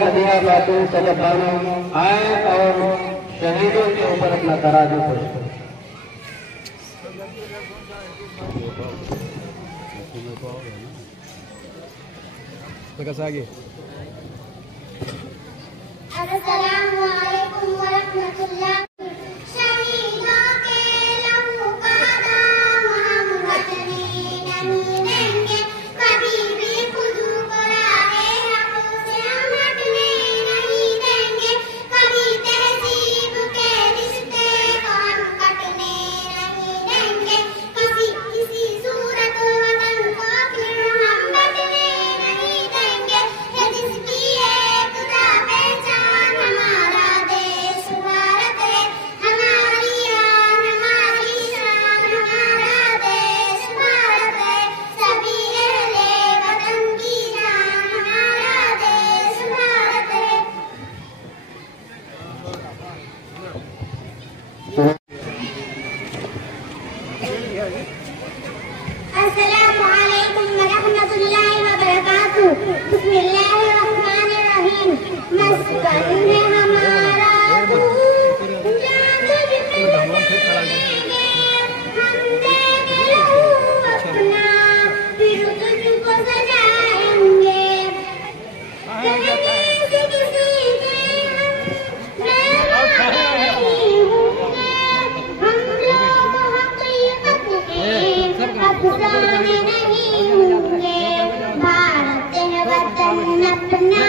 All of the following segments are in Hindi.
नदिया खातून सदबानो आए और शहीदों के ऊपर अपना तराजू पेश करें। अस्सलामु अलैकुम व रहमतुल्लाह। शहीदों के लहू का दाम हम बचने नहीं देंगे, कभी भी खुद को राहे हक से हम हटने नहीं देंगे, कभी तहजीब के रिश्ते को हम कटने नहीं देंगे, किसी सूरत वतन को फिर हम बटने नहीं देंगे। ये जिसकी एकता पहचान हमारा देश भारत है, हमारी आन हमारी शान हमारा देश भारत है, सभी अहले वतन की जान हमारा देश भारत है। अस्सलामु अलैकुम व रहमतुल्लाहि व बरकातुहू। बिस्मिल्लाहिर्रहमानिर्रहीम। मस्कन है हमारा तू, जहाँ तुझ पे रहेंगे, हम देंगे लहू अपना, फिर तुझको सजाएंगे। कहेंगे से किसी के हम मेहमान नहीं होंगे, हम लोग हकीकत के अफसाने नहीं होंगे। भारत है वतन अपना,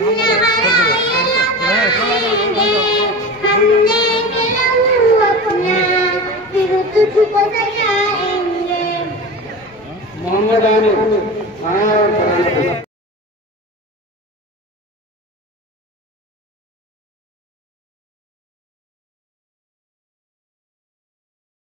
न हराए न पाएंगे, हम देंगे लहू अपना, फिर तुझको सजाएंगे। मोहम्मद आने